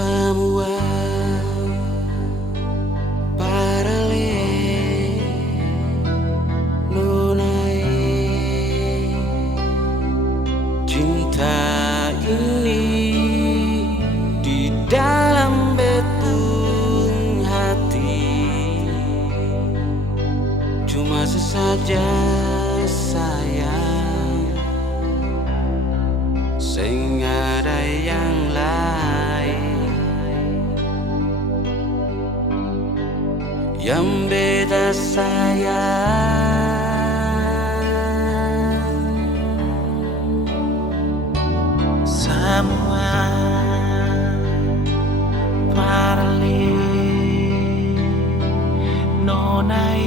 Semua paralel nunai cinta ini di dalam betung hati, cuma sesaja sayang, sing ada yang lain yang beda sayang. Semua paralel nonai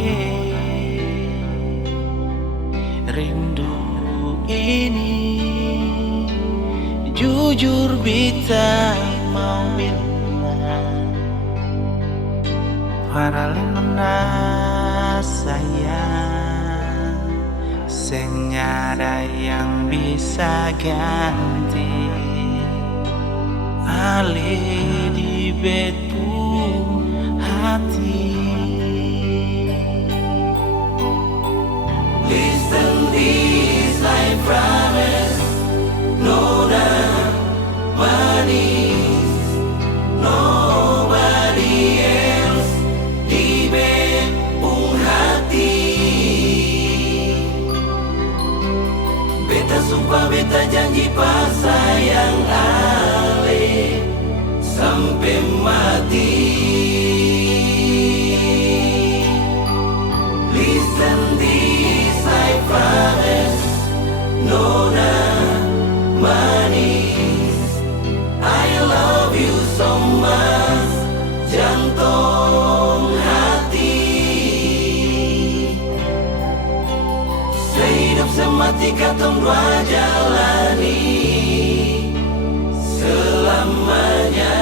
rindu ini jujur bita mau bilang paralel nona sayang, sing ada yang bisa ganti alih di betung hati. Listen this, I promise, no manis, nobody else di betung hati. Beta sumpah, beta janji pas sayang ale sampai mati. Listen this, I promise, nona manis, I love you so much, jantung hati. Sehidup semati katong dua jalani selamanya.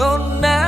Nona